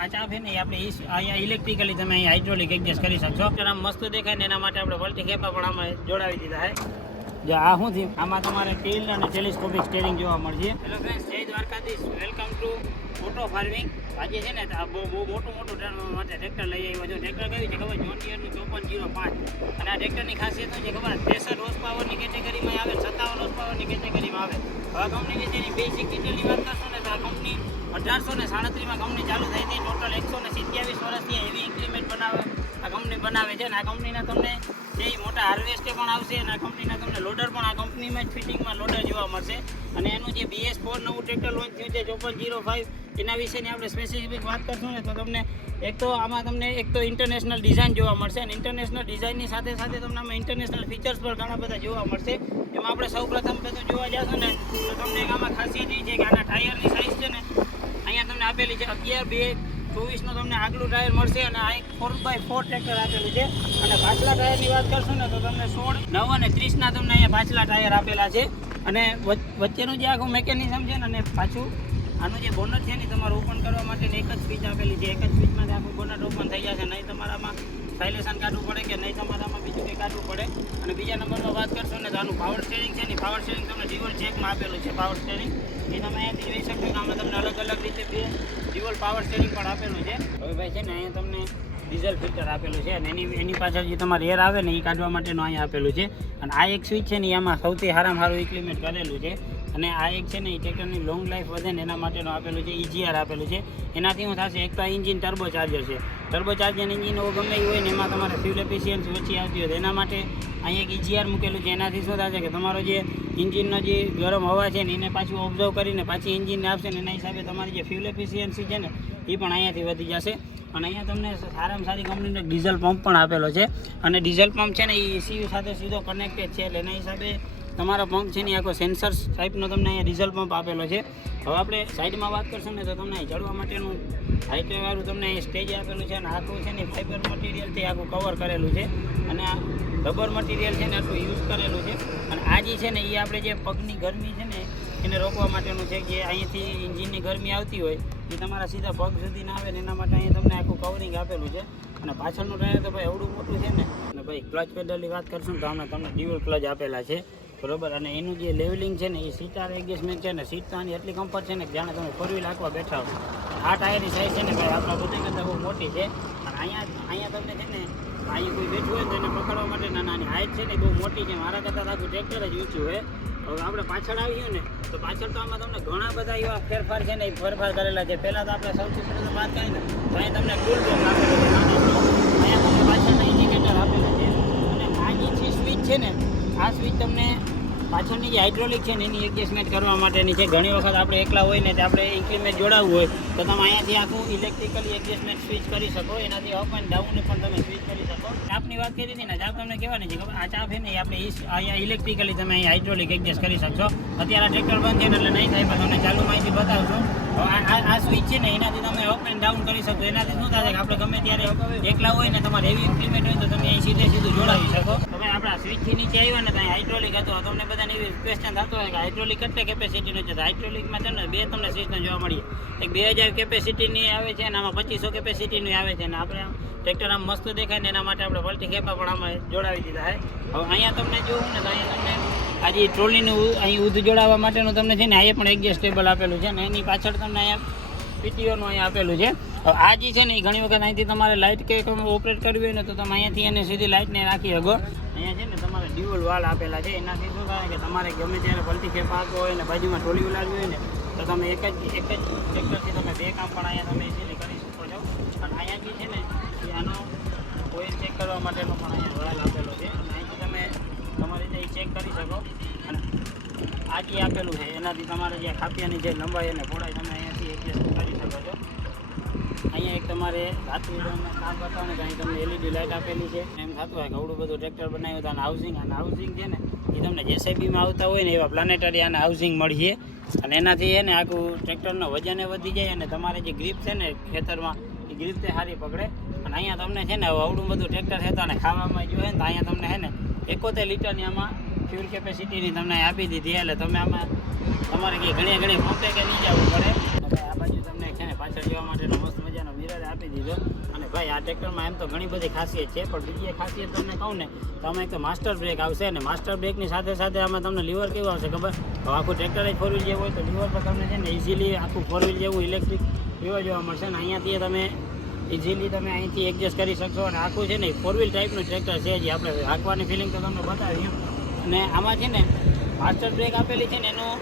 આ ચાપ છે ને આપણે અહીંયા ઇલેક્ટ્રિકલી તમે અહીંયા હાઇડ્રોલિક એડજસ્ટ કરી શકશો. આમ મસ્ત દેખાય ને એના માટે આપણે વોલ્ટી કેપા પણ આમાં જોડાવી દીધા છે. જો આ શું થયું, આમાં તમારે ટીલ્ડ અને ટેલિસ્કોપિક સ્ટીરિંગ જોવા મળશે. હેલો ફ્રેન્ડ્સ, જય Dwarkadhish, welcome to auto farming. આજે છે ને બહુ મોટું માટે ટ્રેક્ટર લઈ આવ્યો છું. ટ્રેક્ટર કયું છે ખબર? જોન ડીયરનું 5405. અને આ ટ્રેક્ટરની ખાસિયત શું છે ખબર? 63 હોર્સ પાવરની કેટેગરીમાં આવે, 57 હોર્સ પાવરની કેટેગરીમાં આવે. હવે કંપની જે તેની બેઝિક ડિટેલની વાત કરશો ને તો આ કંપની 1837માં કંપની ચાલુ થઈ હતી. ટોટલ 127 વર્ષથી હેવી ઇન્ક્રીમેન્ટ આ કંપની બનાવે છે. અને આ કંપનીના તમને જે મોટા હાર્વેસ્ટે પણ આવશે અને આ કંપનીના તમને લોડર પણ આ કંપનીમાં જ ફિટિંગમાં લોડર જોવા મળશે. અને એનું જે BS4 નવું ટ્રેક્ટર લોન્ચ થયું છે 5405, એના વિશેની આપણે સ્પેસિફિક વાત કરશું ને તો તમને આમાં તમને ઇન્ટરનેશનલ ડિઝાઇન જોવા મળશે. અને ઇન્ટરનેશનલ ડિઝાઇનની સાથે સાથે તમને આમાં ઇન્ટરનેશનલ ફીચર્સ પણ ઘણા બધા જોવા મળશે. એમાં આપણે સૌપ્રથમ બધું જોવા જશો ને તો તમને આમાં ખાસિયત એ છે કે આના ટાયરની સાઇઝ છે ને અહીંયા તમને આપેલી છે 11/2/24 તમને આગલું ટાયર મળશે. અને આ એક 4x4 ટ્રેક્ટર આપેલું છે. અને પાછલા ટાયરની વાત કરશું ને તો તમને 16, 9 અને 30 તમને અહીંયા પાછલા ટાયર આપેલા છે. અને વચ્ચેનું જે આખું મેકેનિઝમ છે ને અને પાછું આનું જે બોનટ છે ને તમારે ઓપન કરવા માટે એક જ સ્વિચ આપેલી છે. એક જ સ્વિચમાંથી આખું બોનટ ઓપન થઈ જશે. નહીં તમારામાં સાયલેશન કાઢવું પડે કે નહીં તમારામાં બીજું કંઈ કાઢવું પડે. અને બીજા નંબરમાં વાત કરશો ને તો આનું પાવર સ્ટેરિંગ છે ને, પાવર સ્ટેરિંગ તમને ડ્યુઅલ ચેકમાં આપેલું છે. પાવર સ્ટેરિંગ એ તમે અહીંયાથી જોઈ શકશો કે આમાં તમને અલગ અલગ રીતે બે ડ્યુઅલ પાવર સ્ટેરિંગ પણ આપેલું છે. હવે ભાઈ છે ને અહીંયા તમને ડીઝલ ફિલ્ટર આપેલું છે. અને એની પાછળ જે તમારે એર આવે ને એ કાઢવા માટેનું અહીંયા આપેલું છે. અને આ એક સ્વિચ છે ને એમાં સૌથી સારામાં સારું ઇમ્પ્લિમેન્ટ કરેલું છે. અને આ એક છે ને એ ટ્રેક્ટરની લોંગ લાઈફ વધે ને એના માટેનું આપેલું છે. EGR આપેલું છે. એનાથી શું થશે, એક તો આ એન્જિન ટર્બો ચાર્જર છે. ટર્બો ચાર્જર એન્જિન ગમે એ હોય ને એમાં તમારે ફ્યુલ એફિશિયન્સી ઓછી આવતી હોય એના માટે અહીંયા એક EGR મૂકેલું છે. એનાથી શું થશે કે તમારો જે એન્જિનનો જે ગરમ હવા છે ને એને પાછું ઓબ્ઝર્વ કરીને પાછી એન્જિનને આપશે ને એના હિસાબે તમારી જે ફ્યુલ એફિશિયન્સી છે ને એ પણ અહીંયાથી વધી જશે. અને અહીંયા તમને સારામાં સારી કંપનીનો ડીઝલ પંપ પણ આપેલો છે. અને ડીઝલ પંપ છે ને એ ECU સાથે સીધો કનેક્ટેડ છે. એટલે એના હિસાબે તમારો પંપ છે ને આખો સેન્સર્સ ટાઈપનો તમને અહીંયા ડીઝલ પંપ આપેલો છે. હવે આપણે સાઈડમાં વાત કરશું ને તો તમને ચડવા માટેનું હાઈટવાળું તમને અહીં સ્ટેજ આપેલું છે. અને આખું છે ને ફાઈબર મટીરિયલથી આખું કવર કરેલું છે. અને આ રબર મટીરિયલ છે ને આટલું યુઝ કરેલું છે. અને આ જે છે ને એ આપણે જે પગની ગરમી છે ને એને રોકવા માટેનું છે કે અહીંયાથી એન્જિનની ગરમી આવતી હોય એ તમારા સીધા પગ સુધી ના આવે ને એના માટે અહીંયા તમને આખું કવરિંગ આપેલું છે. અને પાછળનું ટાયર તો ભાઈ એવડું મોટું છે ને. અને ભાઈ ક્લચ પેડલની વાત કરશું તો અમે તમને ડ્યુઅલ ક્લચ આપેલા છે, બરોબર. અને એનું જે લેવલિંગ છે ને એ સીટ એડજસ્ટમેન્ટ છે ને, સીટ તો આની એટલી કમ્ફર્ટ છે ને કે જાણે તમે 4 વ્હીલ આખવા બેઠા હો. આ ટાયરની સાઇઝ છે ને ભાઈ આપણા બધા કરતાં બહુ મોટી છે. અને અહીંયા તમને છે ને અહીંયા કોઈ બેઠું હોય તો એને પકડવા માટે નાની હાઇટ છે ને બહુ મોટી છે. મારા કરતાં આખું ટ્રેક્ટર જ ઊંચું હોય. હવે આપણે પાછળ આવીએ ને તો પાછળ તો આમાં તમને ઘણા બધા એવા ફેરફાર છે ને એ ફેરફાર કરેલા છે. પહેલાં તો આપણે સૌથી પહેલાં વાત કરીએ ને તો અહીંયા તમને ટૂલ બોક્સ આપેલો છે, અહીંયા તમને પાછળના ઇન્ડિકેટર આપેલા છે. અને આ જે સ્વિચ છે ને આ સ્વિચ તમને પાછળની જે હાઇડ્રોલિક છે ને એની એડજસ્ટમેન્ટ કરવા માટેની છે. ઘણી વખત આપણે એકલા હોય ને તો આપણે ઇન્ક્રીમેન્ટ જોડાવવું હોય તો તમે અહીંયાથી આખું ઇલેક્ટ્રિકલી એડજસ્ટમેન્ટ સ્વિચ કરી શકો. એનાથી અપ એન્ડ ડાઉનને પણ તમે સ્વિચ કરી શકો. ચાપની વાત કરી હતી ને, ચાપ તમને કહેવાની છે ખબર? આ ચાપ છે ને એ આપણે અહીંયા ઇલેક્ટ્રિકલી તમે અહીંયા હાઇડ્રોલિક એડજસ્ટ કરી શકશો. અત્યારે આ ટ્રેક્ટર બંધ છે ને એટલે નહીં થાય પણ તમને ચાલુ માહિતી બતાવશો. આ સ્વિચ છે ને એનાથી તમે અપ એન્ડ ડાઉન કરી શકો. એનાથી શું થાય કે આપણે ગમે ત્યારે એકલા હોય ને તમારે હેવી ઇમ્પ્લિમેન્ટ હોય તો તમે અહીં સીધું જોડાવી શકો. તમે આપણા સ્વિચથી નીચે આવ્યા ને તો અહીં હાઇડ્રોલિક હતો. તમને બધાને એવી ક્વેશ્ચન થતો હોય કે હાઇડ્રોલિક કેટલી કેપેસિટીનું છે? તો હાઇડ્રોલિકમાં છે ને બે તમને સિસ્ટમ જોવા મળી. એક 2000 કેપેસિટીની આવે છે અને આમાં 2500 કેપેસિટીની આવે છે. અને આપણે ટ્રેક્ટર આમ મસ્ત દેખાય ને એના માટે આપણે વોલ્ટી કેપા પણ આમાં જોડાવી દીધા છે. હવે અહીંયા તમને જોવું ને તો અહીંયા તમને આ જે ટ્રોલીનું અહીં ઉધ જોડાવવા માટેનું તમને છે ને અહીંયા પણ એડજસ્ટેબલ આપેલું છે. ને એની પાછળ તમને અહીંયા PTOનું અહીંયા આપેલું છે. હવે આ જે છે ને એ ઘણી વખત અહીંથી તમારે લાઇટ કે ઓપરેટ કરવી હોય ને તો તમે અહીંયાથી એને સીધી લાઇટને રાખી શકો. અહીંયા છે ને તમારે ડ્યુઅલ વાલ આપેલા છે. એનાથી શું થાય કે તમારે ગમે ત્યારે વોલ્ટી કેપા આપવો હોય ને બાજુમાં ટ્રોલી ઉલાડવી હોય ને તો તમે એક જ ટ્રેક્ટરથી તમે બે કામ પણ અહીંયા તમે ઇઝીલી કરી શકો છો. અને અહીંયા જે છે ને એ આનો ઓઇલ ચેક કરવા માટેનો પણ અહીંયા વાલ આપેલો છે. અને અહીંથી તમે તમારી રીતે ચેક કરી શકો. અને આ જે આપેલું છે એનાથી તમારે જે ખાપિયાની જે લંબાઈ અને પહોળાઈ તમે અહીંયાથી એડજસ્ટ કરી શકો છો. અહીંયા એક તમારે રાત્રિ કામ કરતા હોય ને અહીં તમને LED લાઇટ આપેલી છે. એમ થતું હોય કે આવડું બધું ટ્રેક્ટર બનાવ્યું હતું. અને હાઉસિંગ છે ને એ તમને JCBમાં આવતા હોય ને એવા પ્લાનેટરી આને હાઉસિંગ મળીએ. અને એનાથી છે ને આખું ટ્રેક્ટરનો વજન વધી જાય અને તમારે જે ગ્રીપ છે ને ખેતરમાં એ ગ્રીપ તે સારી પકડે. અને અહીંયા તમને છે ને આવડું બધું ટ્રેક્ટર છે તો અને ખાવામાં જોઈએ ને તો અહીંયા તમને છે ને 71 લીટરની આમાં ફ્યુલ કેપેસિટીની તમને આપી દીધી. એટલે તમે આમાં તમારે કંઈ ઘણી પંપે કે નહીં જવું પડે. આ બાજુ તમને છે ને પાછળ જવા માટેનો મસ્ત મજાનો ડીલરે આપી દીધો. અને ભાઈ આ ટ્રેક્ટરમાં એમ તો ઘણી બધી ખાસિયત છે, પણ બીજી એક ખાસિયત તમને કહું ને તો આમાં એક તો માસ્ટર બ્રેક આવશે, અને માસ્ટર બ્રેકની સાથે સાથે આમાં તમને લીવર કેવું આવશે ખબર? હવે આખું ટ્રેક્ટર જ 4 વ્હીલ જેવું હોય તો લીવર પર તમને છે ને ઇઝીલી આખું 4 વ્હીલ જેવું ઇલેક્ટ્રિક લીવર જોવા મળશે. અને અહીંયાથી તમે ઇઝીલી તમે અહીંથી એડજસ્ટ કરી શકશો. અને આખું છે ને 4 વ્હીલ ટાઈપનું ટ્રેક્ટર છે, જે આપણે હાંકવાની ફિલિંગ તો તમને બતાવી. અને આમાં છે ને માસ્ટર બ્રેક આપેલી છે ને એનું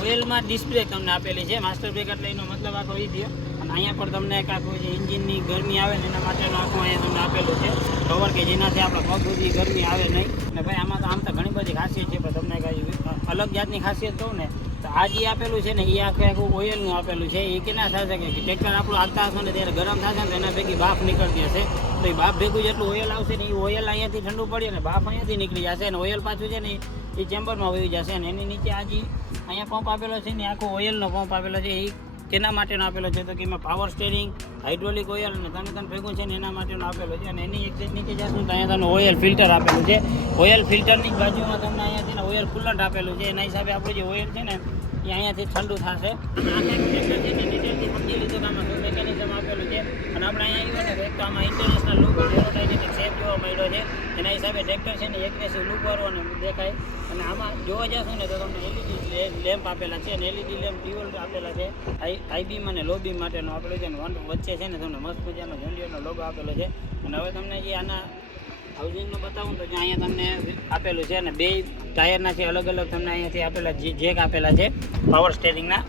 ઓઇલમાં ડિસ્ક બ્રેક તમને આપેલી છે. માસ્ટર બ્રેક એટલે એનો મતલબ આખો એ થયો. અને અહીંયા પર તમને એક આખું જે એન્જિનની ગરમી આવે ને એના માટેનું આખું અહીંયા તમને આપેલું છે કવર, કે જેનાથી આપણે પગ સુધી ગરમી આવે નહીં. અને ભાઈ આમાં તો આમ તો ઘણી બધી ખાસિયત છે, પણ તમને કાંઈ અલગ જાતની ખાસિયત કહું ને તો આ જે આપેલું છે ને એ આખું ઓઇલનું આપેલું છે. એ કેના થશે કે ટ્રેક્ટર આપણું આગતા હશે ને ત્યારે ગરમ થશે ને એના ભેગી બાફ નીકળતી હશે, તો એ બાફ ભેગું જેટલું ઓઇલ આવશે ને એ ઓઇલ અહીંયાથી ઠંડુ પડી અને બાફ અહીંયાથી નીકળી જશે. અને ઓઇલ પાછું છે ને એ ચેમ્બરમાં વહી જશે. અને એની નીચે આ જે અહીંયા પંપ આપેલો છે ને આખો ઓઇલનો પંપ આપેલો છે. એ કેના માટેનો આપેલો છે તો કે એમાં પાવર સ્ટેરિંગ, હાઇડ્રોલિક ઓઇલ અને તને ભેગું છે ને એના માટેનો આપેલો છે. અને એની એક નીચે જશું તો અહીંયા તમને ઓઇલ ફિલ્ટર આપેલું છે. ઓઇલ ફિલ્ટરની જ બાજુમાં તમને અહીંયાથી ઓઇલ કુલન્ટ આપેલું છે. એના હિસાબે આપણું જે ઓઇલ છે ને એ અહીંયાથી ઠંડુ થશે. અને આખા ટ્રેક્ટર છે ને ડિટેલથી સમજી લીધું કે આમાં શું મેકેનિઝમ આપેલું છે. અને આપણે અહીંયા આવ્યું ને એક તો આમાં ઇન્ટરનેશનલ લુક એરોડાયનેમિક શેપ જોવા મળ્યો છે. એના હિસાબે ટ્રેક્ટર છે ને એગ્રેસિવ લુકવાળું અને દેખાય. અને આમાં જોવા જશું ને તો તમને એલઈડી લેમ્પ આપેલા છે, અને એલઈડી લેમ્પ ડ્યુઅલ આપેલા છે. હાઈ બીમ અને લો બીમ માટેનો આપેલો છે. અને વચ્ચે છે ને તમને મસ્ત મજાનો જોન્ડિયરનો લોગો આપેલો છે. અને હવે તમને જે આના હાઉસિંગનું બતાવું તો અહીંયા તમને આપેલું છે. અને બે ટાયરના છે અલગ અલગ તમને અહીંયાથી આપેલા જેક આપેલા છે પાવર સ્ટેરિંગના.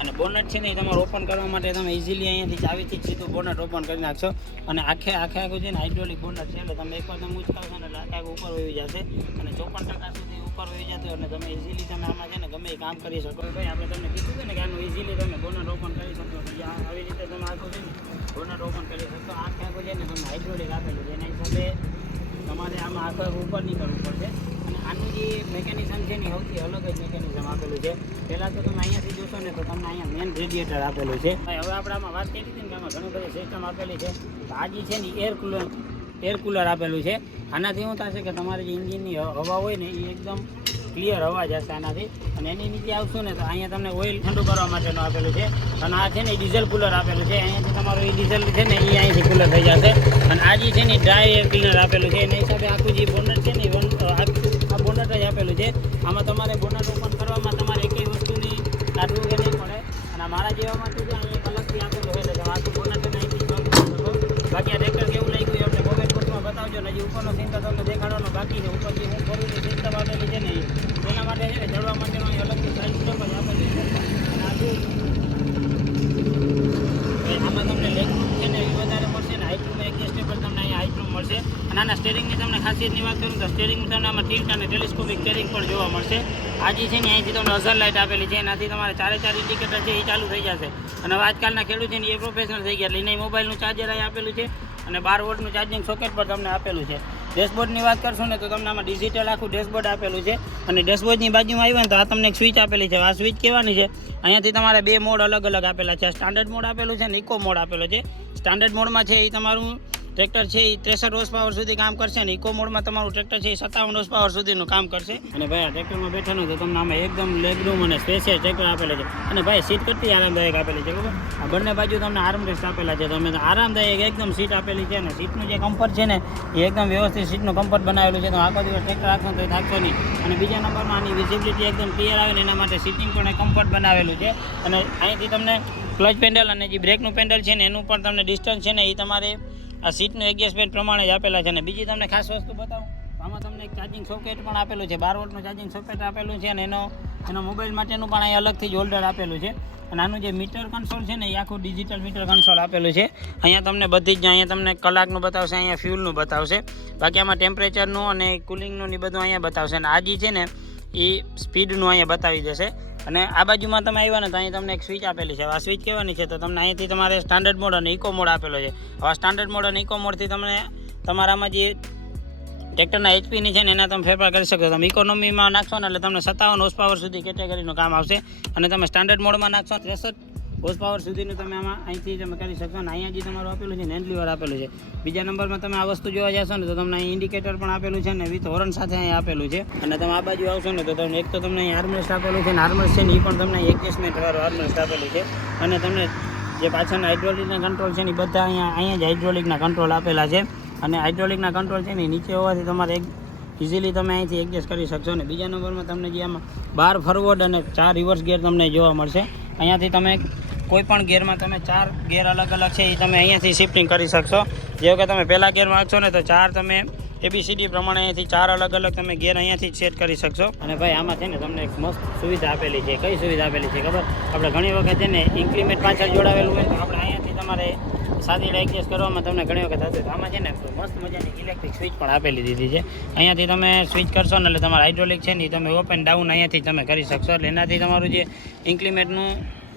અને બોનટ છે ને એ તમારે ઓપન કરવા માટે તમે ઇઝીલી અહીંયાથી ચાવીથી જ સીધું બોનટ ઓપન કરી નાખશો. અને આખું છે ને હાઇડ્રોલિક બોનટ છે, એટલે તમે એકવાર તમે ઉચકાવશો ને એટલે આખું ઉપર વહી જશે. અને 54% સુધી ઉપર વહી જતું. અને તમે ઇઝીલી તમે આમાં છે ને ગમે એ કામ કરી શકો. ભાઈ આપણે તમને કીધું છે ને કે આનું ઇઝીલી તમે બોનટ ઓપન કરી શકો. આવી રીતે તમે આખું છે ને બોનટ ઓપન કરી શકશો. આખું છે ને તમને હાઇડ્રોલિક આપેલું છે, એના હિસાબે તમારે આમાં આખું ઉપર નહીં કરવું પડશે. અને આનું જે મેકેનિઝમ છે ને સૌથી અલગ જ મેકેનિઝમ આપેલું છે. પહેલાં તો તમે અહીંયાથી જોશો ને તો તમને અહીંયા મેન રેડિએટર આપેલું છે. હવે આપણે આમાં વાત કરી હતી ને કે આમાં ઘણી બધી સિસ્ટમ આપેલી છે. તો આ જે છે ને એર કુલર આપેલું છે. આનાથી શું થશે કે તમારે જે એન્જિનની હવા હોય ને એ એકદમ ક્લિયર હવા જશે આનાથી. અને એની નીચે આવશું ને તો અહીંયા તમને ઓઇલ ઠંડુ કરવા માટેનું આપેલું છે. અને આ છે ને ડીઝલ કુલર આપેલું છે. અહીંયાથી તમારું એ ડીઝલ છે ને એ અહીંથી કુલર થઈ જશે. અને આ જે છે ને ડ્રાય એર ક્લીનર આપેલું છે. એના હિસાબે આખું જે બોનટ છે ને આ બોનટ જ આપેલું છે. આમાં તમારે બોનટ ઓપન કરવામાં તમારે એકઈ વસ્તુની કાઢવું કે નહીં પડે. અને મારા જેવા માટે છે અહીંયા અલગથી આપેલું હોય એટલે આખું બોનટ છે ને અહીંથી બંધ કરી શકો. બાકી આ ટ્રેક્ટર કેવું લાગ્યું એ અમને મોબાઈલ કોર્સમાં બતાવજો. ને હજી ઉપરનો સીન તો તમને દેખાડવાનો બાકી છે. ઉપર જે હું કરું છું સિસ્ટમ આપેલી છે ને એના માટે છે ને ચડવા માટેનો અહીં અલગથી સાઈડ સ્ટેપ જ આપેલી છે. આમાં તમને લેગ રૂમ છે ને એ વધારે મળશે. ને હાઇટ રૂમ એડજસ્ટેબલ તમને અહીંયા હાઇટ રૂમ મળશે. અને આના સ્ટેરિંગની તમને ખાસિયતની વાત કરું તો સ્ટેરિંગ તમને આમાં ટિલ્ટ અને ટેલિસ્કોપિક સ્ટેરિંગ પણ જોવા મળશે. આ જે છે ને અહીંથી તમને અઝર લાઇટ આપેલી છે. એનાથી તમારે 4 ઇન્ડિકેટર છે એ ચાલુ થઈ જશે. અને હવે આજકાલના ખેડૂત છે ને એ પ્રોફેશનલ થઈ ગયા એટલે એને મોબાઈલનું ચાર્જર અહીં આપેલું છે. અને 12 વોટનું ચાર્જિંગ સોકેટ પર તમને આપેલું છે. ડેશબોર્ડની વાત કરશો ને તો તમને આમાં ડિજિટલ આખું ડેશબોર્ડ આપેલું છે. અને ડેશબોર્ડની બાજુમાં આવ્યું ને તો આ તમને એક સ્વિચ આપેલી છે. આ સ્વિચ કહેવાની છે. અહીંયાથી તમારે 2 મોડ અલગ અલગ આપેલા છે. સ્ટાન્ડર્ડ મોડ આપેલું છે અને ઇકો મોડ આપેલો છે. સ્ટાન્ડર્ડ મોડમાં છે એ તમારું ટ્રેક્ટર છે એ 63 હોર્સ પાવર સુધી કામ કરશે. અને ઇકો મોડમાં તમારું ટ્રેક્ટર છે એ 57 હોર્સ પાવર સુધીનું કામ કરશે. અને ભાઈ આ ટ્રેક્ટરમાં બેઠાનું તો તમને આમાં એકદમ લેગ રૂમ અને સ્પેશિયસ ટ્રેક્ટર આપેલું છે. અને ભાઈ સીટ કેટલી આરામદાયક આપેલી છે ખબર? આ બંને બાજુ તમને આર્મરેસ્ટ આપેલા છે. તમે આરામદાયક એકદમ સીટ આપેલી છે. અને સીટનું જે કમ્ફર્ટ છે ને એ એકદમ વ્યવસ્થિત સીટનું કમ્ફર્ટ બનાવેલું છે. તો આખો દિવસ ટ્રેક્ટર રાખશો તો થાકશો નહીં. અને બીજા નંબરમાં આની વિઝિબિલિટી એકદમ ક્લિયર આવે ને એના માટે સીટિંગ પણ કમ્ફર્ટ બનાવેલું છે. અને અહીંથી તમને ક્લચ પેન્ડલ અને જે બ્રેકનું પેન્ડલ છે ને એનું પણ તમને ડિસ્ટન્સ છે ને એ તમારે આ સીટનું એડજસ્ટમેન્ટ પ્રમાણે જ આપેલા છે. અને બીજી તમને ખાસ વસ્તુ બતાવું આમાં તમને એક ચાર્જિંગ સોકેટ પણ આપેલું છે. 12 વોટનું ચાર્જિંગ સોકેટ આપેલું છે. અને એનો મોબાઈલ માટેનું પણ અહીં અલગથી જ હોલ્ડર આપેલું છે. અને આનું જે મીટર કન્સોલ છે ને એ આખું ડિજિટલ મીટર કન્સોલ આપેલું છે. અહીંયા તમને બધી જ અહીંયા તમને કલાકનું બતાવશે, અહીંયા ફ્યુલનું બતાવશે. બાકી આમાં ટેમ્પરેચરનું અને કુલિંગનું ને બધું અહીંયા બતાવશે. અને આ જે છે ને એ સ્પીડનું અહીંયા બતાવી દેશે. અને આ બાજુમાં તમે આવ્યા ને તો અહીં તમને એક સ્વિચ આપેલી છે. આ સ્વિચ કહેવાની છે તો તમને અહીંથી તમારે સ્ટાન્ડર્ડ મોડ અને ઇકો મોડ આપેલો છે. હવે સ્ટાન્ડર્ડ મોડ અને ઇકો મોડથી તમને તમારામાં જે ટ્રેક્ટરના એચપીની છે ને એના તમે ફેરફાર કરી શકો. તમે ઇકોનોમીમાં નાખશો ને એટલે તમને 57 હોર્સ પાવર સુધી કેટેગરીનું કામ આવશે. અને તમે સ્ટાન્ડર્ડ મોડમાં નાખશો 63 હોર્સ પાવર સુધીનું તમે આમાં અહીંથી તમે કરી શકશો. અને અહીંયા જે તમારું આપેલું છે હેન્ડ લીવર આપેલું છે. બીજા નંબરમાં તમે આ વસ્તુ જોવા જશો ને તો તમને અહીં ઇન્ડિકેટર પણ આપેલું છે ને વિથ હોર્ન સાથે અહીં આપેલું છે. અને તમે આ બાજુ આવશો ને તો તમને એક તો તમને અહીં આર્મરેસ્ટ આપેલું છે. અને આર્મરેસ્ટ છે ને એ પણ તમને એડજસ્ટમેન્ટ વાળું આર્મરેસ્ટ આપેલું છે. અને તમને જે પાછળના હાઇડ્રોલિકના કંટ્રોલ છે ને એ બધા અહીંયા જ હાઇડ્રોલિકના કંટ્રોલ આપેલા છે. અને હાઇડ્રોલિકના કંટ્રોલ છે ને નીચે હોવાથી તમારે ઇઝીલી તમે અહીંથી એડજસ્ટ કરી શકશો. અને બીજા નંબરમાં તમને જે આમાં 12 ફોરવર્ડ અને 4 રિવર્સ ગિયર તમને જોવા મળશે. અહીંયાથી તમે કોઈ પણ ગિયરમાં તમે 4 ગિયર અલગ અલગ છે એ તમે અહીંયાથી શિફ્ટિંગ કરી શકશો. જેવું કે તમે પહેલા ગિયરમાં આપશો ને તો 4 તમે ABCD પ્રમાણે અહીંયાથી 4 અલગ અલગ તમે ગિયર અહીંયાથી જ સેટ કરી શકશો. અને ભાઈ આમાં છે ને તમને એક મસ્ત સુવિધા આપેલી છે. કઈ સુવિધા આપેલી છે ખબર? આપણે ઘણી વખત છે ને ઇન્ક્રીમેન્ટ પાછળ જોડાવેલું હોય તો આપણે અહીંયાથી તમારે સાદી એડજસ્ટ કરવામાં તમને ઘણી વખત થતું. આમાં છે ને મસ્ત મજાની ઇલેક્ટ્રિક સ્વિચ પણ આપેલી દીધી છે. અહીંયાથી તમે સ્વિચ કરશો ને એટલે તમારા હાઇડ્રોલિક છે ને તમે ઓપન ડાઉન અહીંયાથી તમે કરી શકશો. એટલે એનાથી તમારું જે ઇન્ક્રીમેન્ટનું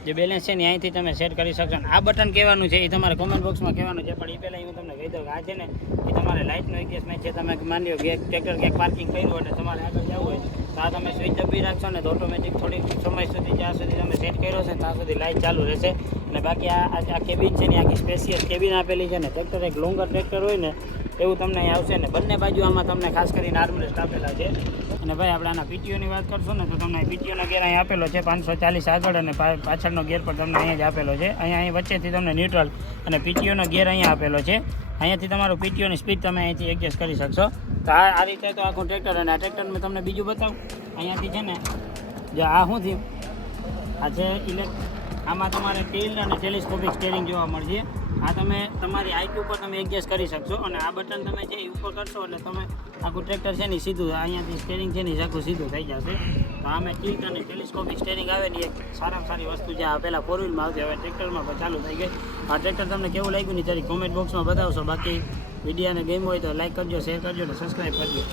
જે બેલેન્સ છે ને અહીંથી તમે સેટ કરી શકશો. આ બટન કહેવાનું છે એ તમારે કોમેન્ટ બોક્સમાં કહેવાનું છે. પણ એ પહેલાં હું તમને કહી દઉં કે આ છે ને એ તમારે લાઇટનો એડજસ્ટમેન્ટ છે. તમે માની લો કે ટ્રેક્ટર ક્યાંક પાર્કિંગ કર્યું એટલે તમારે આગળ જવું હોય તો આ તમે સ્વિચ દબી રાખશો ને તો ઓટોમેટિક થોડીક સમય સુધી જ્યાં સુધી તમે સેટ કર્યો છે ત્યાં સુધી લાઇટ ચાલુ રહેશે. અને બાકી આ કેબિન છે ને આખી સ્પેશિયસ કેબિન આપેલી છે ને ટ્રેક્ટર એક લોંગર ટ્રેક્ટર હોય ને એવું તમને અહીં આવશે. ને બંને બાજુ આમાં તમને ખાસ કરીને આર્મરેસ્ટ આપેલા છે. અને ભાઈ આપણે આના PTOની વાત કરશું ને તો તમને PTOનો ગેર અહીં આપેલો છે 540 આગળ અને પાછળનો ગેર પણ તમને અહીંયા જ આપેલો છે. અહીં વચ્ચેથી તમને ન્યુટ્રલ અને PTOનો ગેર અહીંયા આપેલો છે. અહીંયાથી તમારું PTOની સ્પીડ તમે અહીંથી એડજસ્ટ કરી શકશો. તો આ રીતે તો આખું ટ્રેક્ટર. અને આ ટ્રેક્ટરમાં તમને બીજું બતાવું અહીંયાથી છે ને જે આ શું થયું આ છે આમાં તમારે ટેલ અને ટેલિસ્કોપિક સ્ટીયરિંગ જોવા મળશે. આ તમે તમારી હાઇટ ઉપર તમે એડજસ્ટ કરી શકશો. અને આ બટન તમે જે ઉપર કરશો એટલે તમે આખું ટ્રેક્ટર છે ને સીધું અહીંયાથી સ્ટીયરિંગ છે ને આખું સીધું થઈ જશે. તો આમે ટિલ્ટ અને ટેલિસ્કોપિક સ્ટીયરિંગ આવે ને એક સારામાં સારી વસ્તુ છે. આ પહેલાં 4 વ્હીલમાં આવતી હવે ટ્રેક્ટરમાં પણ ચાલુ થઈ ગઈ. આ ટ્રેક્ટર તમને કેવું લાગ્યું ને જરી કોમેન્ટ બોક્સમાં બતાવશો. બાકી વિડીયોને ગેમ હોય તો લાઈક કરજો, શેર કરજો અને સબસ્ક્રાઈબ કરજો.